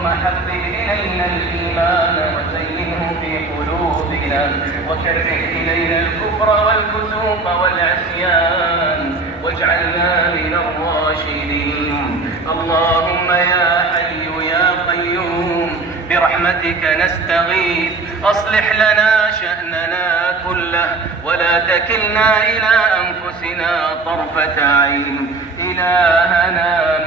اللهم حبب إلينا الإيمان وزينه في قلوبنا وكره إلينا الكفر والفسوق والعصيان واجعلنا من الراشدين. اللهم يا حي يا قيوم برحمتك نستغيث، أصلح لنا شأننا كله ولا تكلنا إلى أنفسنا طرفة عين. إلهنا